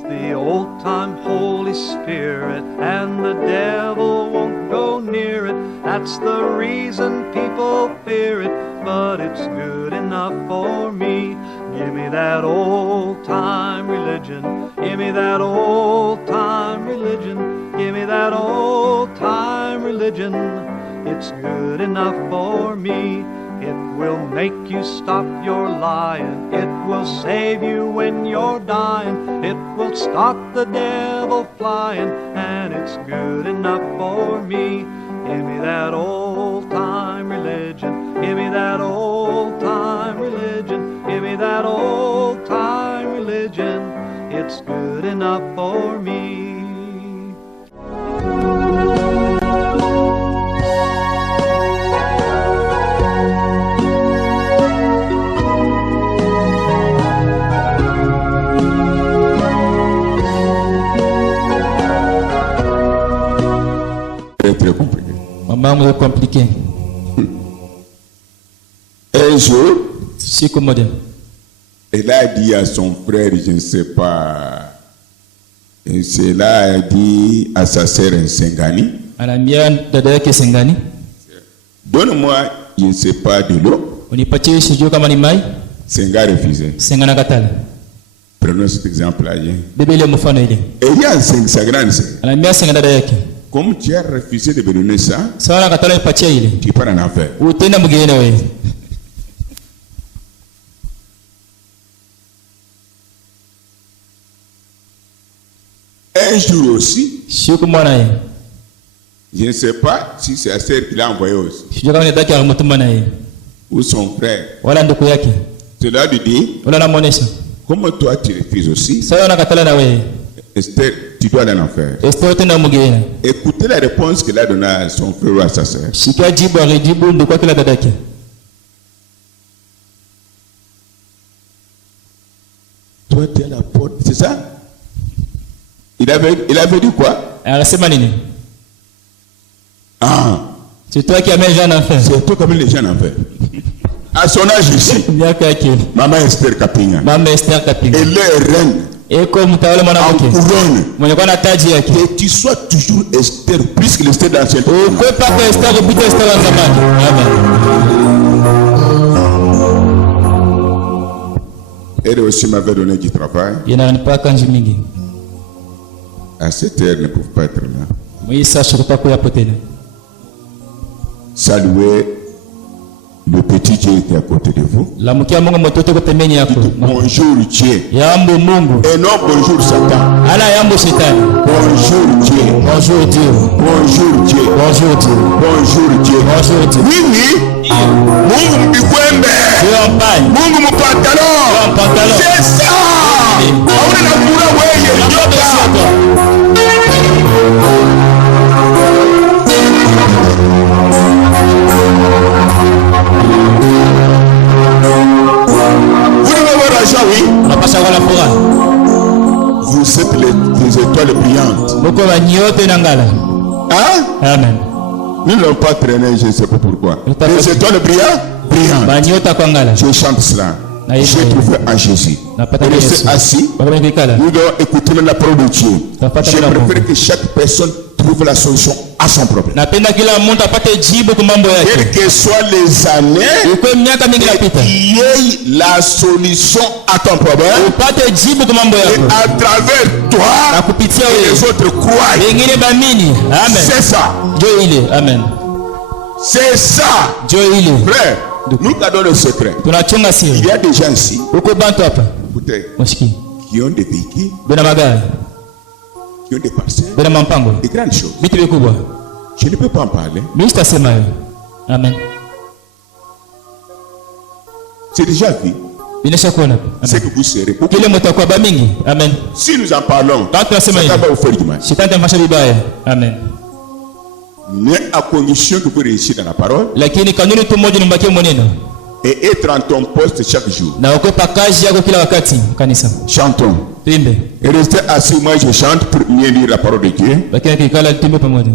It's the old-time Holy Spirit, and the devil won't go near it. That's the reason people fear it, but it's good enough for me. Give me that old-time religion. Give me that old-time religion. Give me that old-time religion. It's good enough for me. It will make you stop your lying. It will save you when you're dying. It will stop the devil flying. And it's good enough for me. Give me that old-time religion. Give me that old-time religion. Give me that old-time religion. It's good enough for me. Très compliqué. Mambo compliqué. Un jour, Si commode. elle a dit à son frère, je ne sais pas, et cela a dit à sa sœur Nsengani, Anambia dada yake Sengani, donne-moi, je ne sais pas, de l'eau. unipatie sijui kama ni mai. Senga refusé. Sengana katala. Prenons cet exemple-là. Bebe ile mfano ile. Et il y a sa grande sœur. Anambia Senga dada yake. Comme tu as refusé de me donner ça, Sawa katala ipatie ile. tu pars en enfer. Utenda mgeni wewe. Un jour aussi, Siku mwana yeye. je ne sais pas si c'est sa sœur qui l'a envoyé aussi, Sijui kama ni dada yake mtuma na yeye. ou son frère. Wala ndugu yake. Cela lui dit, Wala namuonesha. comme toi tu refuses aussi, Sawa katala na wewe. Esther, tu dois aller en enfer. Esther utenda mgeni. Écoutez la réponse qu'il a donnée à son frère ou à sa sœur. Sikia jibu alijibu ndugu yake la dada yake. Toi, tu es à la porte, c'est ça? Il avait dit quoi? Anasema nini? Ah, C'est toi qui amènes Jean en enfer. c'est toi comme les gens en enfer. À son âge ici, Miaka yake. Maman Esther Kapinga, Mama Esther Kapinga. elle est reine Eko mtawala en mwanamke. couronne. Mwenye kwa na taji yake. Que tu sois toujours Esther, plus que l'Esther d'ancien. Ukwepa kwa Esther kupita Esther wa zamani. Amen. Elle aussi m'avait donné du travail. Yananipa kanji mingi. À cette heure, elle ne pouvait pas être là. Mwisa shukupa kuyapo tena. Saluez le petit Dieu qui est à côté de vous. Lamukia Mungu mtoto kwa pembeni yako. Bonjour Dieu. Yambo Mungu. Et non bonjour Satan. Ala yambo shetani. Bonjour Dieu. Bonjour Dieu. Bonjour Dieu. Bonjour Dieu. Bonjour Dieu. Bonjour Dieu. Oui. Mungu mbikwembe. Dieu en pagne. Mungu mpantalo. Pantalon. C'est ça. Auna na kura wewe. Nyoka. Unapasha kwa la furaha. Vous êtes les étoiles brillantes. Moko banyote nangala. Hein? Amen. Nous ne l'avons pas traîné, je ne sais pas pourquoi. Nous t'avons- Les étoiles brillantes. Banyota kwa ngala. Je chante cela. Na J'ai Yesu. trouvé en Jésus. Napata Et restez Yesu. assis. Baba nikala. Nous devons écouter même la parole de Dieu. Napata Je neno la préfère Mungu. que chaque personne trouve la solution à son problème. Napenda kila mtu apate jibu kwa mambo yake. Quelles que soient les années, Iko miaka mingi napita. qu'il y ait la solution à ton problème. Upate jibu kwa mambo Et yako. à travers Na toi, kupitia les wewe. autres croient. Wengine bamini. Amen. C'est ça. Jo ile. Amen. C'est ça. Jo ile. Frère, nous gardons le secret. Tunachunga Il siri. y a des gens ici, Uko bantu hapa. écoutez, Moshiki. qui ont des véhicules, Bena magari. qui ont des parcelles, Bena mampango. des grandes choses. Vitu vikubwa. Je ne peux pas en parler. Mimi sitasema hiyo. Amen. C'est déjà vu. Binesha kuona. C'est que vous serez beaucoup. Kile mtakuwa ba mingi. Amen. Si nous en parlons, Quand tunasema ça hiyo. va vous faire du mal. Shetani tamfasha vibaya. Amen. Mais à condition que vous réussissiez dans la parole Lakini kanuni tu moja nimbakie mwenendo. et être en ton poste chaque jour. Na ukwepa kazi yako kila wakati kanisa. Chantons. Tuimbe. Et restez assis, moi je chante pour mieux lire la parole de Dieu. Lakini kikala tuimbe pamoja.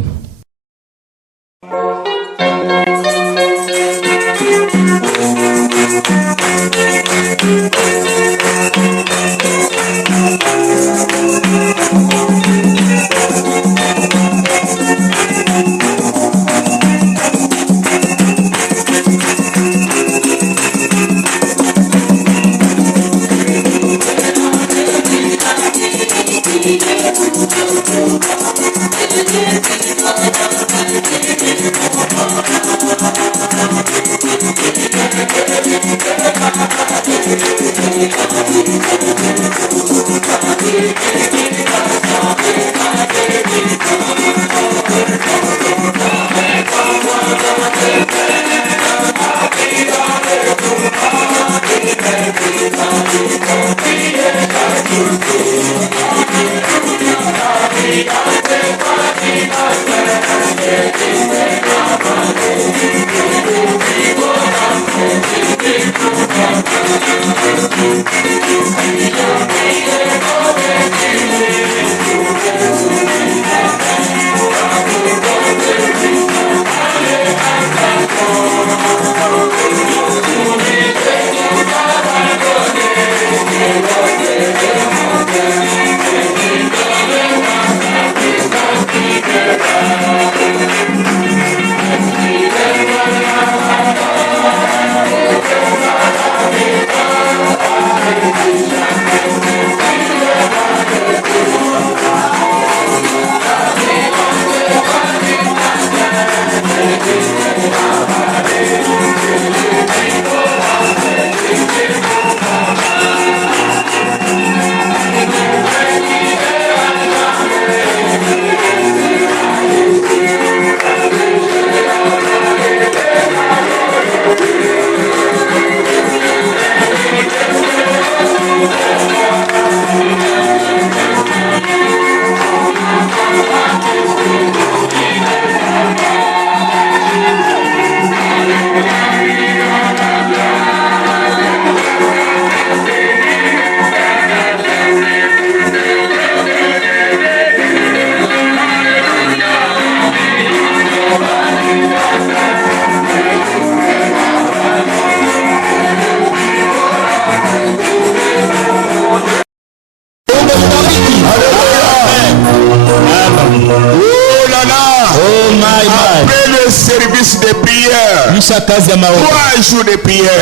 service de prière, 3 jours de prière,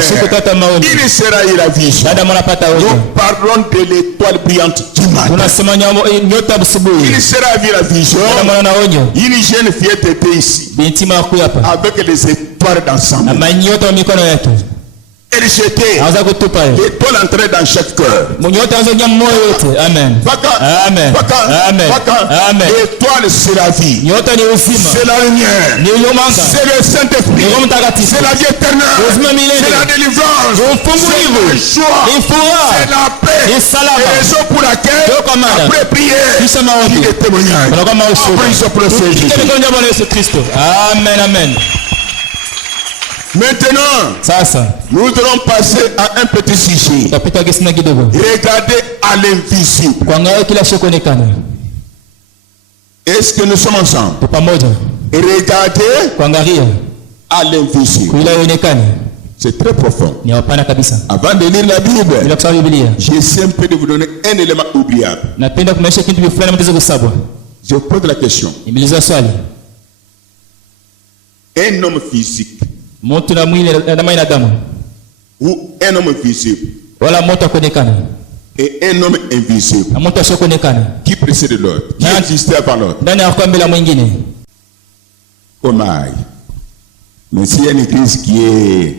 il sera eu la vision. Nous parlons de l'étoile brillante du matin. Il sera vu la vision. Une jeune fille était ici avec les étoiles d'ensemble. Elle jetait l'étoile entrait dans chaque cœur. Amen. Amen. Amen. L'étoile c'est la vie, c'est la lumière, c'est le Saint-Esprit, c'est la vie éternelle, c'est la délivrance, c'est la joie, c'est la paix. Et raison pour laquelle après prière il est témoignage. Amen. Amen. Maintenant, nous allons passer à un petit sujet. Regardez à l'invisible. Est-ce que nous sommes ensemble? Regardez à l'invisible. C'est très profond. Avant de lire la Bible, j'essaie un peu de vous donner un élément oubliable. Je pose la question. Un homme physique ou un homme visible et un homme invisible, qui précède l'autre, qui existait avant l'autre? Oh my. Mais s'il y a une église qui est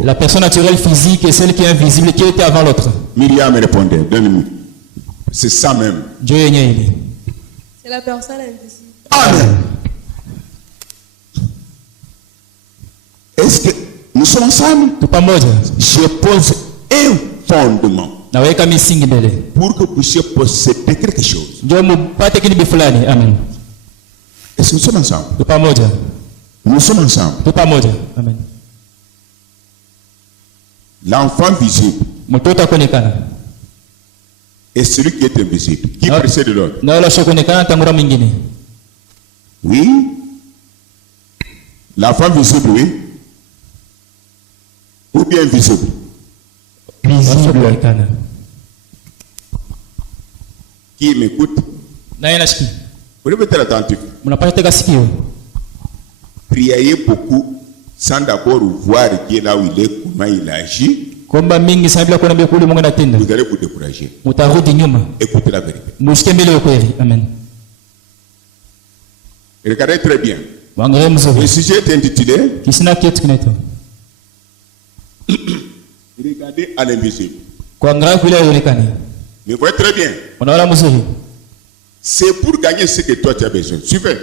la personne naturelle physique et celle qui est invisible, qui était avant l'autre. Myriam répondait, 2 minutes. C'est ça même. C'est la personne invisible. Amen. Est-ce que nous sommes ensemble? Je pose un fondement pour que vous puissiez posséder quelque chose. Amen. Est-ce que nous sommes ensemble? Nous sommes ensemble. Amen. L'enfant visible et celui qui est invisible, qui précède l'autre? Oui. L'enfant visible, oui. Ou bien invisible? Qui m'écoute? Vous devez être attentif. Priez beaucoup sans d'abord voir qui est là où il est, comment il agit. Vous allez vous décourager. Écoutez la vérité. Amen. Regardez très bien. Le sujet est intitulé Regardez à l'invisible. Mais voyez très bien. C'est pour gagner ce que toi tu as besoin. Suivez.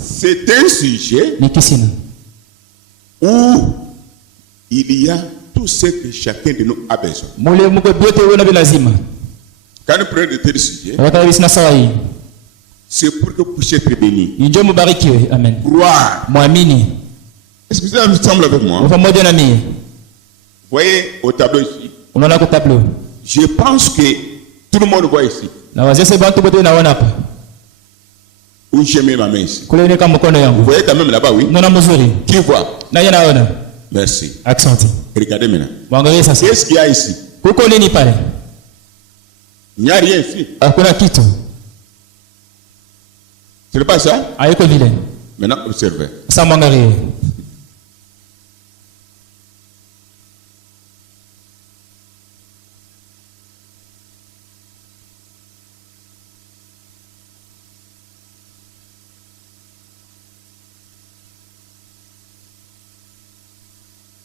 C'est un sujet où il y a tout ce que chacun de nous a besoin. Quand nous prenons de tels sujets, c'est pour que vous puissiez être bénis. Croire. Est-ce que vous avez ensemble avec moi? Vous voyez au tableau ici. Je pense que tout le monde voit ici. Où j'ai mis ma main ici. Vous voyez quand même là-bas, oui? Qui voit? Merci. Regardez maintenant. Qu'est-ce qu'il y a ici? Il n'y a rien ici. Ce n'est pas ça? Maintenant, observez.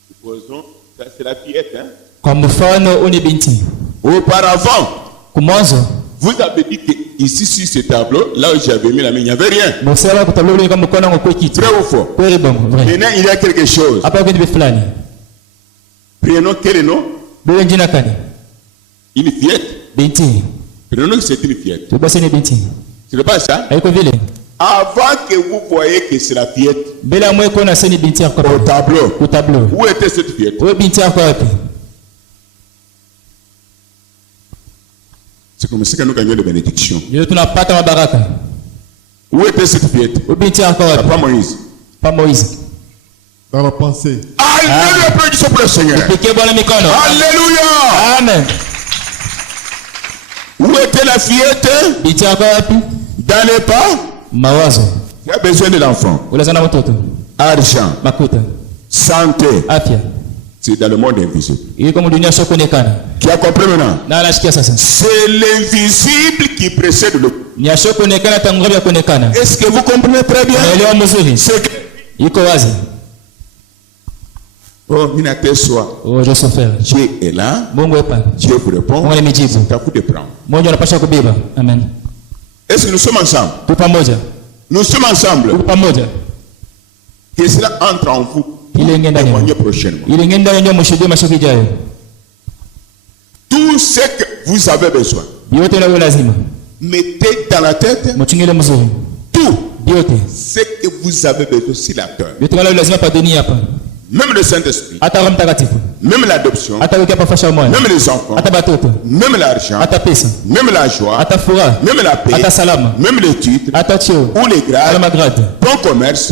Supposons, ça c'est la fillette, hein? Auparavant, vous avez dit que ici sur ce tableau, là où j'avais mis la main, il n'y avait rien. Vrai ou faux? Maintenant, il y a quelque chose. Prenons quel nom? Une fillette. Prenons que c'est une fillette. Ce n'est pas ça? Avant que vous voyez que c'est la fillette au tableau, où était cette fillette? C'est comme ça que nous gagnons les bénédictions. Où était cette fillette? Pas Moïse. Dans la pensée. Alléluia, applaudissons pour le Seigneur. Alléluia. Amen. Où était la fillette? Dans les pas. Tu as besoin de l'enfant. Argent. Santé. C'est dans le monde invisible. Qui a compris maintenant? C'est l'invisible qui précède le. Est-ce que vous comprenez très bien? C'est que... Oh, Dieu est là. Dieu vous répond. C'est à vous de prendre. Est-ce que nous sommes ensemble? Nous sommes ensemble. Que cela entre en vous. Témoignez prochainement. Tout ce que vous avez besoin, mettez dans la tête tout ce que vous avez besoin sur la terre. Même le Saint-Esprit, même l'adoption, même les enfants, même l'argent, même la joie, même la paix, même les titres, ou les grades, bon commerce,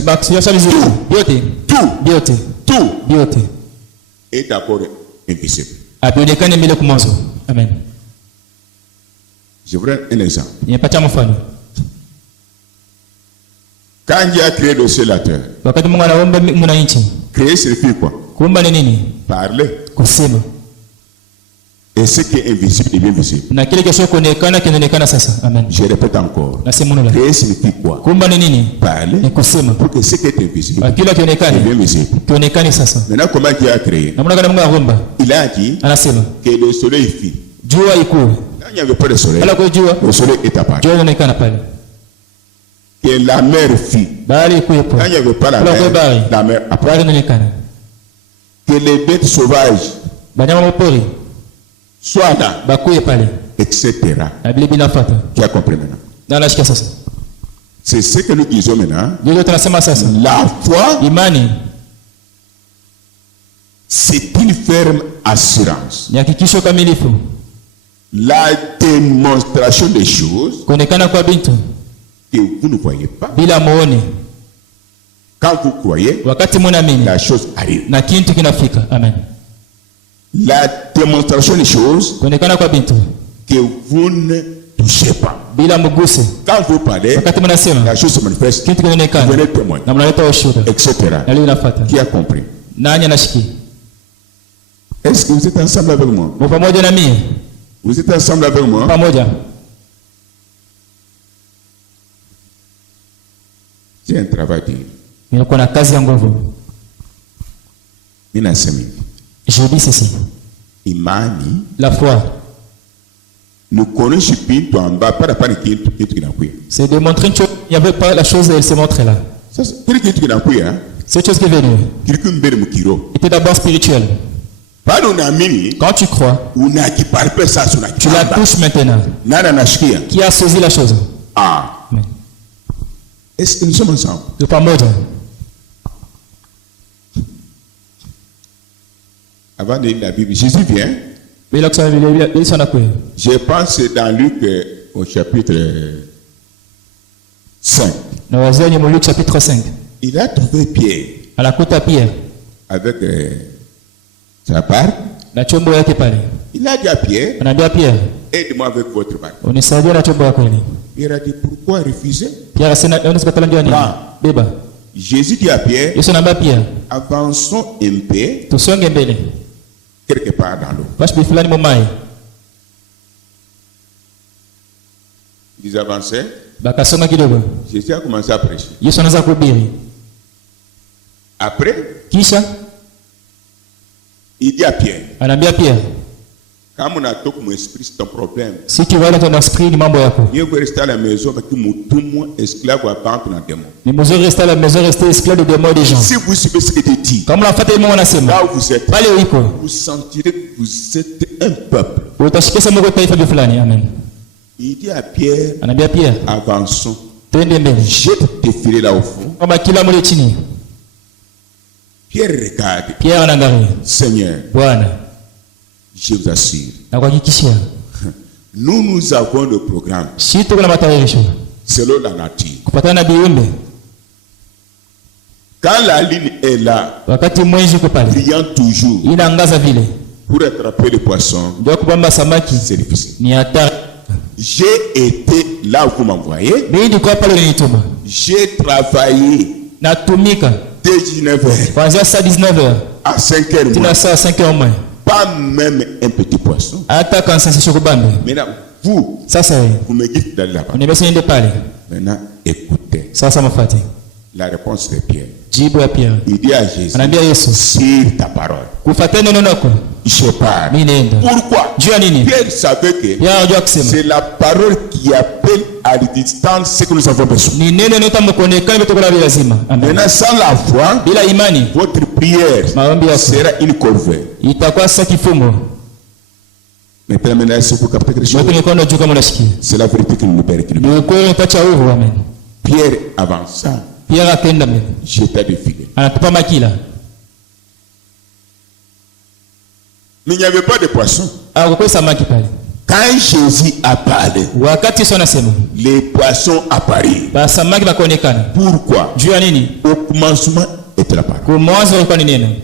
tout est d'abord invisible. Je voudrais un exemple. Quand Dieu a créé le ciel et la terre, créer signifie quoi? Parler. Et ce qui est invisible devient visible. Je répète encore. Créer signifie quoi? Parler. Pour que ce qui est invisible devient visible. Maintenant, comment Dieu a créé? Il a dit que le soleil fit. Quand il n'y avait pas de soleil, le soleil est apparu. Que la mer fit. Quand il n'y avait pas la mer apparaît. Que les bêtes sauvages soient là, etc. Qui a compris maintenant? C'est ce que nous disons maintenant. La foi, c'est une ferme assurance. La démonstration des choses que vous ne voyez pas. Quand vous croyez, la chose arrive. La démonstration des choses que vous ne touchez pas. Quand vous parlez, la chose se manifeste. Vous venez témoin, etc. Qui a compris? Est-ce que vous êtes ensemble avec moi? Vous êtes ensemble avec moi? C'est un travail dur. Nilikuwa na kazi ya nguvu. Je dis ceci. Imani. La foi. C'est de montrer une chose. Il n'y avait pas la chose et elle se montre là. Cette chose qui est venue était d'abord spirituelle. Quand tu crois, tu la touches maintenant. Qui a saisi la chose? Est-ce que nous sommes ensemble? Avant de lire la Bible, Jésus vient. Je pense dans Luc au chapitre 5. Chapitre 5. Il a trouvé Pierre. Avec sa barque. Il a dit à Pierre, aide-moi avec votre barque. Pierre a dit, pourquoi refuser? Jésus dit à Pierre, avançons un peu quelque part dans l'eau. Ils avançaient. Jésus a commencé à prêcher. Après, il dit à Pierre, quand mon esprit c'est un problème, si tu vois dans ton esprit, mieux vaut rester à la maison parce que tout mon esclave va vendre un démon. Les mesures rester à la maison, rester esclave de démons des gens. Si vous suivez ce que tu dis, comme la fête est mon là où vous êtes, vous sentirez que vous êtes un peuple. Il dit à Pierre, avançons. Jette tes filets là au fond. Pierre regarde. Seigneur, je vous assure, nous avons le programme selon la nature. Quand la ligne est là, brillant toujours, pour attraper les poissons, c'est difficile. J'ai été là où vous m'envoyez. J'ai travaillé dès 19h à 5h. Pas même un petit poisson. Maintenant, vous me dites d'aller là-bas. Maintenant, écoutez. La réponse de Pierre. Il dit à Jésus, sur ta parole, je parle. Pourquoi? Pierre savait que c'est la parole qui appelle à distance ce que nous avons besoin. Maintenant, sans la foi, votre prière sera une corvée. Maintenant, est-ce que vous captez quelque chose? C'est la vérité qui nous libère. Pierre avança. J'étais défilé. Mais il n'y avait pas de poisson. Quand Jésus a parlé, les poissons apparurent. Pourquoi? Au commencement était la parole.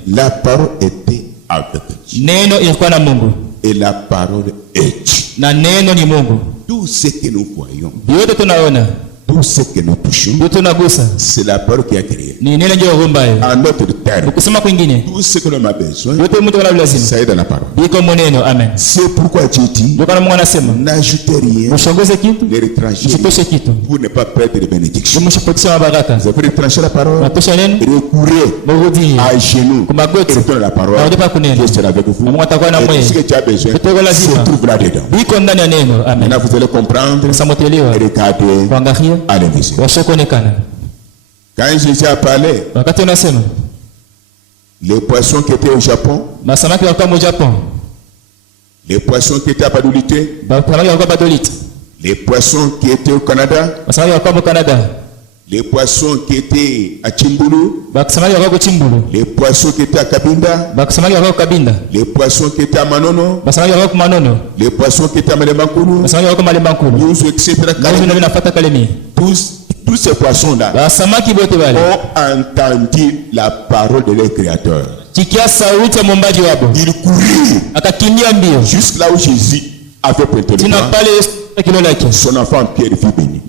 La parole était avec Dieu. Et la parole est Dieu. Tout ce que nous voyons, tout ce que nous touchons, c'est la parole qui a créé. En notre terre, tout ce que l'on a besoin, ça est dans la parole. C'est pourquoi Dieu dit, n'ajoutez rien, ne retrancher rien, pour ne pas perdre les bénédictions. Vous avez retranché la parole, recourez à genoux et retournez la parole. Dieu sera avec vous. Et tout ce que tu as besoin se trouve là-dedans. Maintenant vous allez comprendre et regarder à l'invisible. Quand Jésus a parlé, les poissons qui étaient au Japon, les poissons qui étaient à Badolité, les poissons qui étaient au Canada, les poissons qui étaient à Chimbulu, les poissons qui étaient à Kabinda, les poissons qui étaient à Manono, les poissons qui étaient à Malemankulu, etc. Tous ces poissons-là ont entendu la parole de leur Créateur. Ils coururent jusque là où Jésus avait pointé le doigt. Son enfant Pierre fut béni.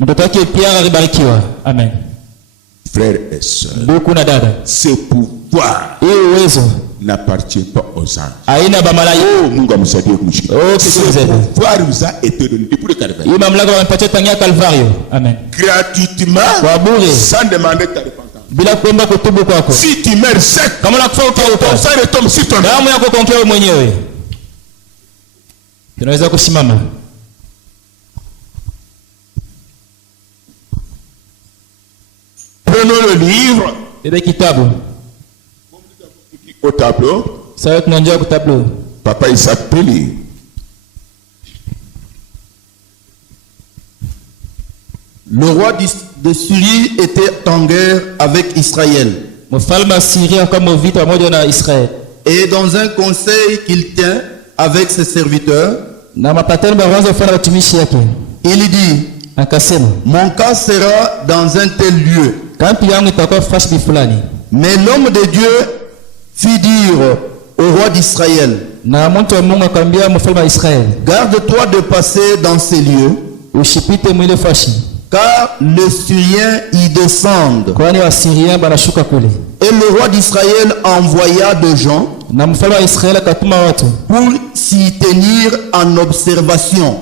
Frères et sœurs, ce pouvoir n'appartient pas aux anges. Oh, Mungu amsaidie kumshika. Oh, que vous aide. Pouvoir vous a été donné depuis le Calvaire. Amen. Gratuitement, sans demander ta repentance. Si tu meurs sec, ton sang retombe sur toi. Tunaweza kusimama. Prenons le livre. Au tableau. Papa, il s'appelle. Le roi de Syrie était en guerre avec Israël. Et dans un conseil qu'il tient avec ses serviteurs, il dit, mon cas sera dans un tel lieu. Mais l'homme de Dieu fit dire au roi d'Israël, garde-toi de passer dans ces lieux, car les Syriens y descendent. Et le roi d'Israël envoya des gens pour s'y tenir en observation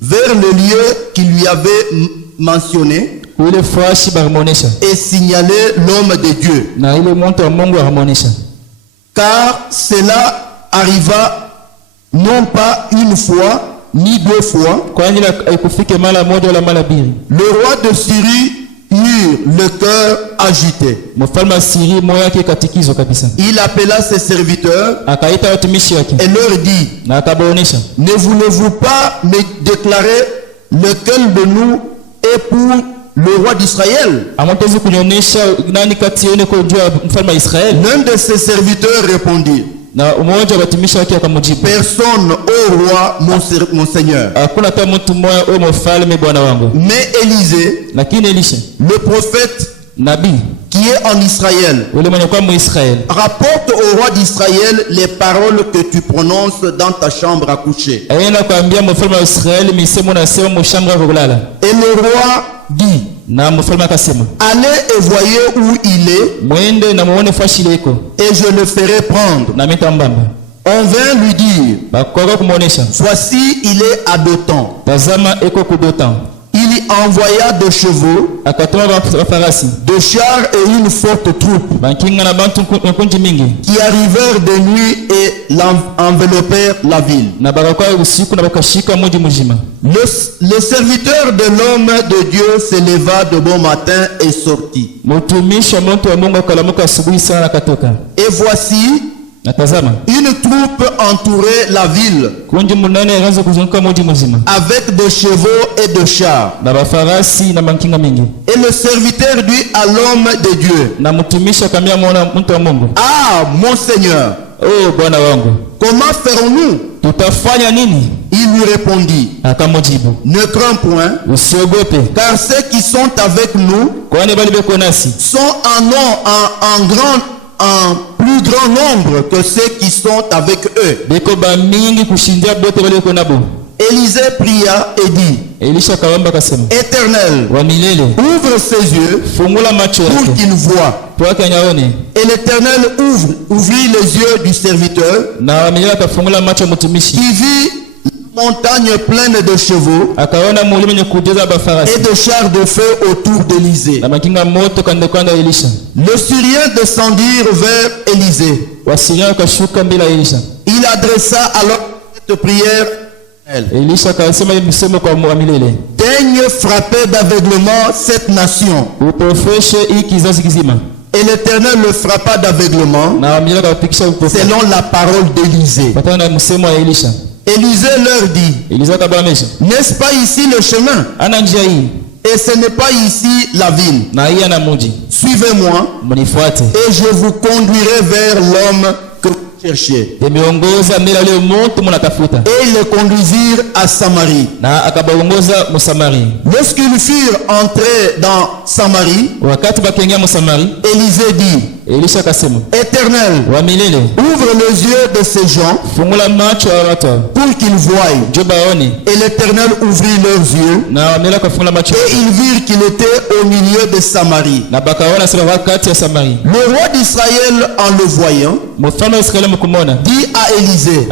vers le lieu qu'il lui avait mentionné et signaler l'homme de Dieu. Car cela arriva non pas une fois ni deux fois. Le roi de Syrie eut le cœur agité. Il appela ses serviteurs et leur dit, ne voulez-vous pas me déclarer lequel de nous est pour le roi d'Israël? L'un de ses serviteurs répondit, personne, ô roi, mon seigneur. Mais Élisée, le prophète qui est en Israël, rapporte au roi d'Israël les paroles que tu prononces dans ta chambre à coucher. Et le roi dit, allez et voyez où il est, et je le ferai prendre. On vint lui dire, voici il est à Dothan. Il y envoya des chevaux, de chars et une forte troupe qui arrivèrent de nuit et enveloppèrent la ville. Le serviteur de l'homme de Dieu se leva de bon matin et sortit. Et voici, une troupe entourait la ville avec des chevaux et des chars. Et le serviteur dit à l'homme de Dieu, ah, mon Seigneur, comment ferons-nous? Il lui répondit, ne crains point, car ceux qui sont avec nous sont en plus grand nombre que ceux qui sont avec eux. Élisée pria et dit, Éternel, ouvre ses yeux pour qu'il voie. Et l'Éternel ouvrit les yeux du serviteur qui vit montagne pleine de chevaux et de chars de feu autour d'Élisée. Le Syrien descendirent vers Élisée. Il adressa alors cette prière. Daigne frapper d'aveuglement cette nation. Et l'Éternel le frappa d'aveuglement selon la parole d'Élisée. Élisée leur dit, n'est-ce pas ici le chemin? Et ce n'est pas ici la ville. Suivez-moi et je vous conduirai vers l'homme que vous cherchez. Et ils le conduisirent à Samarie. Lorsqu'ils furent entrés dans Samarie, Élisée dit, Éternel, ouvre les yeux de ces gens pour qu'ils voient. Et l'Éternel ouvrit leurs yeux et ils virent qu'il était au milieu de Samarie. Le roi d'Israël, en le voyant, dit à Élisée,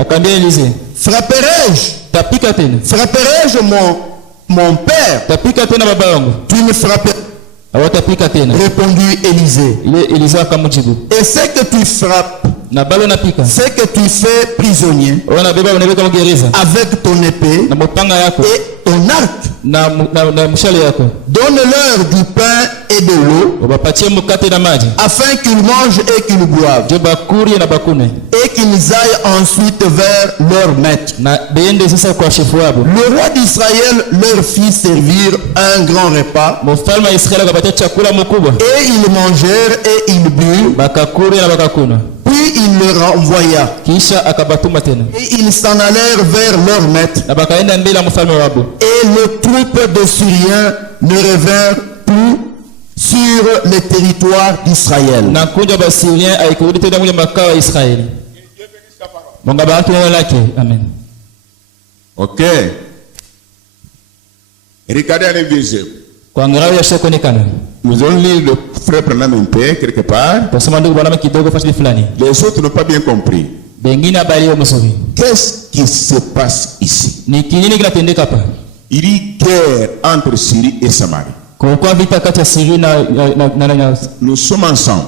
frapperai-je mon père? Tu ne frapperas. Répondit Élisée. Et ce que tu frappes, c'est que tu fais prisonnier avec ton épée et ton arc. Donne-leur du pain et de l'eau afin qu'ils mangent et qu'ils boivent et qu'ils aillent ensuite vers leur maître. Le roi d'Israël leur fit servir un grand repas et ils mangèrent et ils burent. Puis il leur envoya et ils s'en allèrent vers leur maître. Et les troupes de Syriens ne revinrent plus sur le territoire d'Israël. Ok. Regardez les vieux. Nous allons lire le frère Branham un peu quelque part. Les autres n'ont pas bien compris. Qu'est-ce qui se passe ici? Il y a guerre entre Syrie et Samarie. Nous sommes ensemble.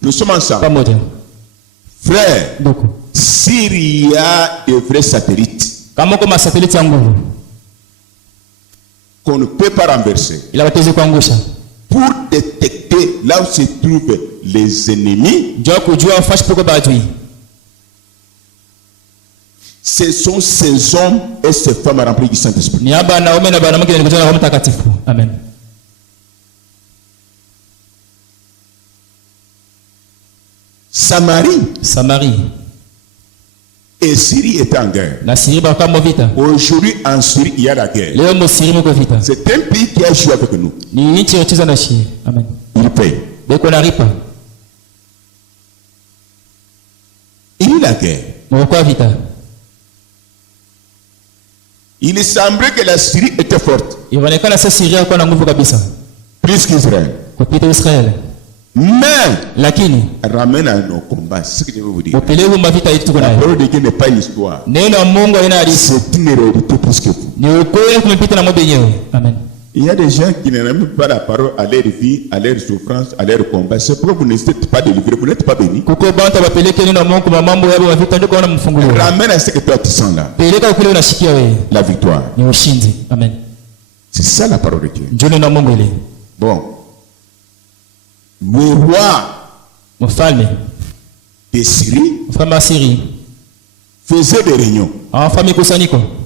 Nous sommes ensemble. Frère, Syrie a de vrais satellites qu'on ne peut pas renverser. Pour détecter là où se trouvent les ennemis, ce sont ces hommes et ces femmes remplis du Saint-Esprit. Amen. Samarie et Syrie est en guerre. Aujourd'hui en Syrie il y a la guerre. C'est un pays qui a joué avec nous. Il paye. Il y a la guerre. Il semblait que la Syrie était forte. Plus qu'Israël. Mais ramène à nos combats. C'est ce que je veux vous dire. La parole de Dieu n'est pas une histoire. C'est une réalité plus que vous. Amen. Il y a des gens qui n'aiment pas la parole à leur vie, à leur souffrance, à leur combat. C'est pourquoi vous n'êtes pas délivré, vous n'êtes pas béni. Ramène à ce que toi tu sens là. La victoire. Amen. C'est ça la parole de Dieu. Bon. Le roi de Syrie faisait des réunions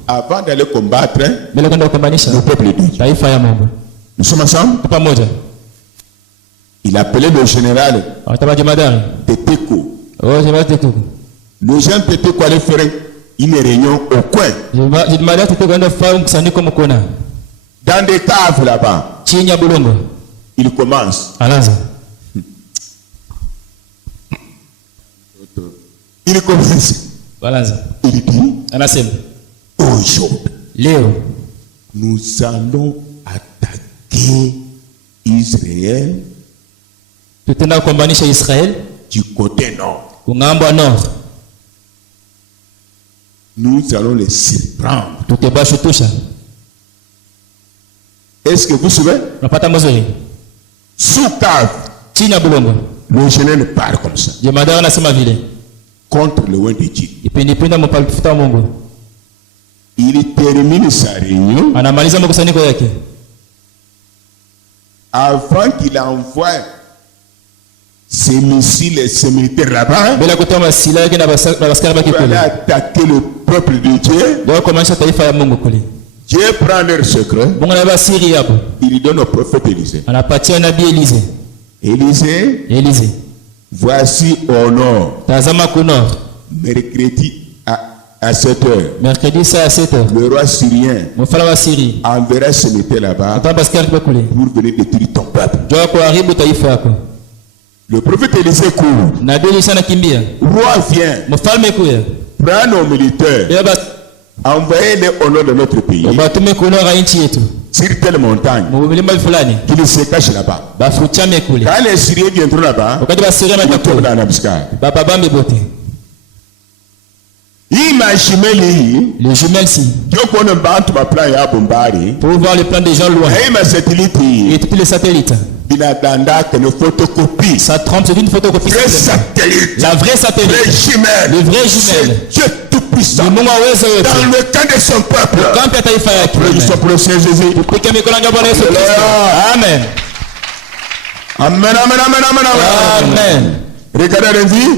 avant d'aller combattre le peuple de Dieu. Nous sommes ensemble. Il appelait le général Teteko. Le général Teteko allait faire une réunion au coin. Dans des caves là-bas. Il commence. Il commence. Il dit, aujourd'hui, nous allons attaquer Israël du côté nord. Nous allons les surprendre. Est-ce que vous suivez? Sous cave. Le général parle comme ça. Contre le roi de Dieu. Il termine sa réunion. Avant qu'il envoie ses missiles et ses militaires là-bas, pour aller attaquer le peuple de Dieu, Dieu prend leur secret. Il donne au prophète Élisée. Élisée, voici au nord, mercredi à 7h. Le roi syrien enverra ses militaires là-bas pour venir détruire ton peuple. Le prophète Élisée court. Roi vient. Prends nos militaires. Envoyez-les au nord de notre pays. Sur telle montagne. Qu'ils se cachent là-bas. Quand les Syriens viendront là-bas, ils tombent dans l'embuscade. Imaginez les jumelles-ci. Pour voir le plan des gens loin. Et tous les satellites. Ça trompe, c'est une photocopie. La vraie satellite. Le vrai jumelle. Dieu tout-puissant. Dans le camp de son peuple. Applaudissons pour le Seigneur Jésus. Amen. Amen, amen, amen, amen, amen. Regardez la vie.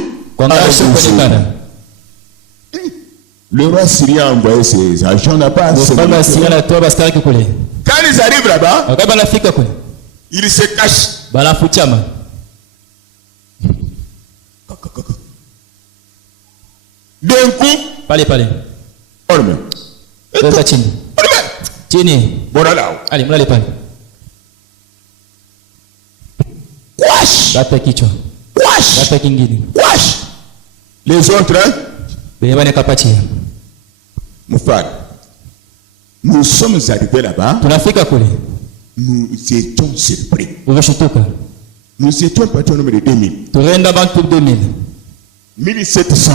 Le roi syrien a envoyé ses agents là-bas. Quand ils arrivent là-bas, ils se cachent. D'un coup, allez. Allez, les autres, nous sommes arrivés là-bas. Nous étions surpris. Nous étions partis au nombre de 2000. 1700.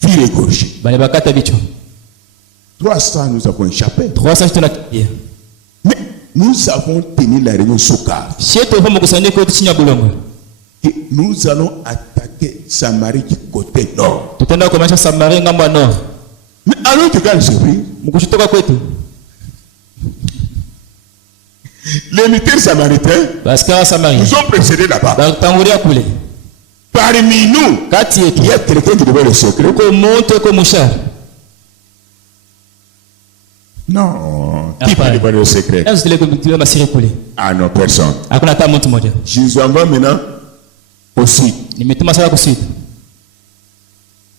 Filles égorgées. 300 nous avons échappé. Mais nous avons tenu la réunion sous cave. Et nous allons attaquer Samarie du côté nord. Mais alors tu gardes surpris. Les militaires samaritains nous ont précédés là-bas. Parmi nous, il y a quelqu'un qui devait le secret. Non, qui peut devait le secret? Ah non, personne. Je nous envoie maintenant au sud.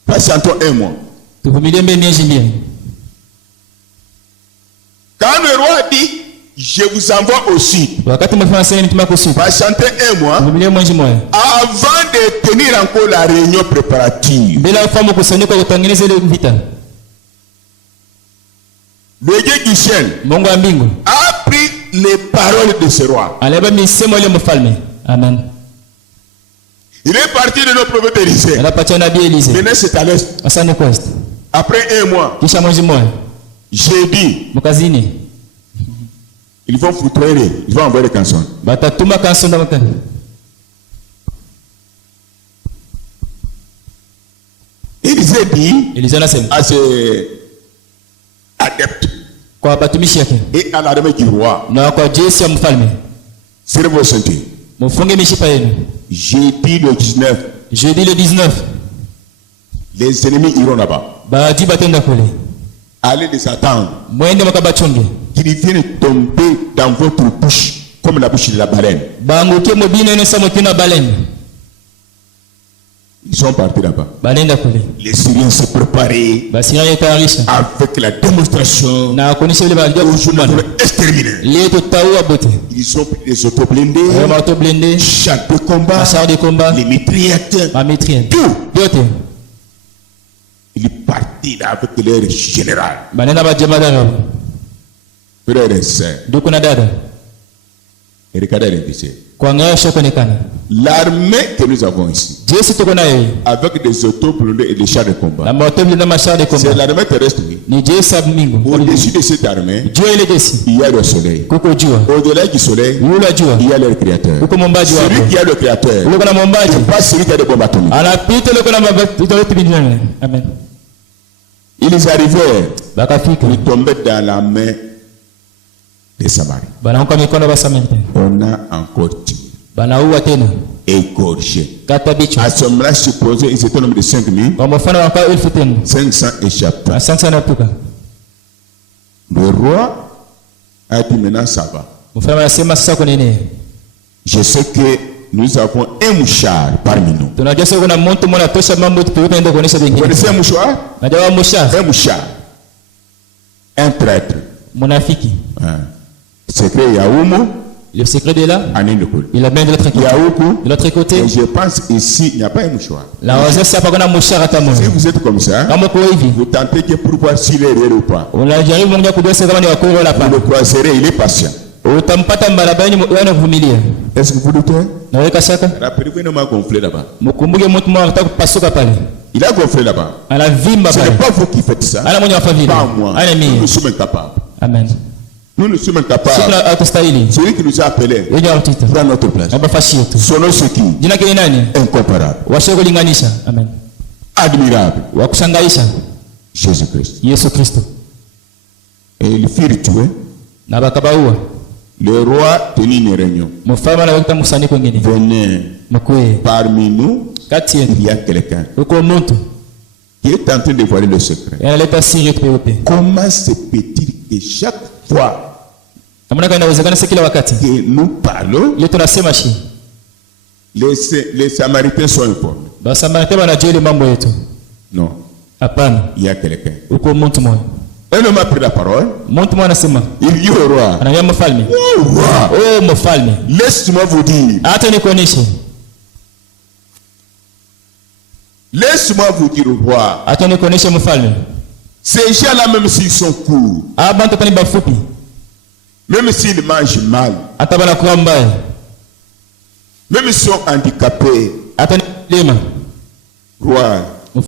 Patientons un mois. Quand le roi dit, je vous envoie au sud. Patientez un mois. Avant de tenir encore la réunion préparative. Le Dieu du ciel a pris les paroles de ce roi. Amen. Il est parti de nos prophètes Élisée. Venez c'est à l'est. Après un mois, j'ai dit, ils vont foudroyer, ils vont envoyer des cançons. Élisée dit à ses adeptes et à l'armée du roi, serrez vos ceintures. Jeudi le 19, les ennemis iront là-bas. Allez les attendre. Qu'ils viennent tomber dans votre bouche comme la bouche de la baleine. Ils sont partis là-bas. Les Syriens se préparaient avec la démonstration. Aujourd'hui, nous exterminer. Ils ont pris les autoblindés, chars de combat, les mitraillettes, tout. Ils partent avec leur général. Frères et sœurs, et regardez l'indicé. L'armée que nous avons ici, avec des autoblindés et des chars de combat, c'est l'armée terrestre. Au-dessus de cette armée, il y a le soleil. Au-delà du soleil, il y a le créateur. Celui qui a le créateur, c'est pas celui qui a des bombes atomiques. Ils arrivaient, ils tombaient dans la main de Samarie. On a encore tué, égorgé. À ce moment-là, supposé, ils étaient au nombre de 5000. 500 échappés. Le roi a dit maintenant ça va. Je sais que nous avons un mouchard parmi nous. Vous connaissez un mouchard? Un mouchard. Un traître. Secret Yaoumo. Le secret de là, il a bien de l'autre côté. De l'autre côté, et je pense ici, il n'y a pas un mouchoir. Si vous êtes comme ça, vous tentez que pour voir s'il est réel ou pas. Vous le croiserez, il est patient. Est-ce que vous doutez? Rappelez-vous, il m'a gonflé là-bas. Il a gonflé là-bas. Ce n'est pas vous qui faites ça. Pas moi. Nous sommes incapables. Amen. Nous ne sommes incapables. Celui qui nous a appelés prend notre place. Son nom c'est qui? Incomparable. Amen. Admirable. Jésus-Christ. Et il fit tuer. Le roi tenait une réunion. Venez. Parmi nous, il y a quelqu'un qui est en train de dévoiler le secret. Comment se peut-il que chaque fois que nous parlons, les Samaritains sont informés? Non. Il y a quelqu'un. Un homme a pris la parole. Il dit au roi, laisse-moi vous dire. Laisse-moi vous dire au roi. Ces gens-là, même s'ils sont courts, même s'ils mangent mal, même s'ils sont handicapés, roi,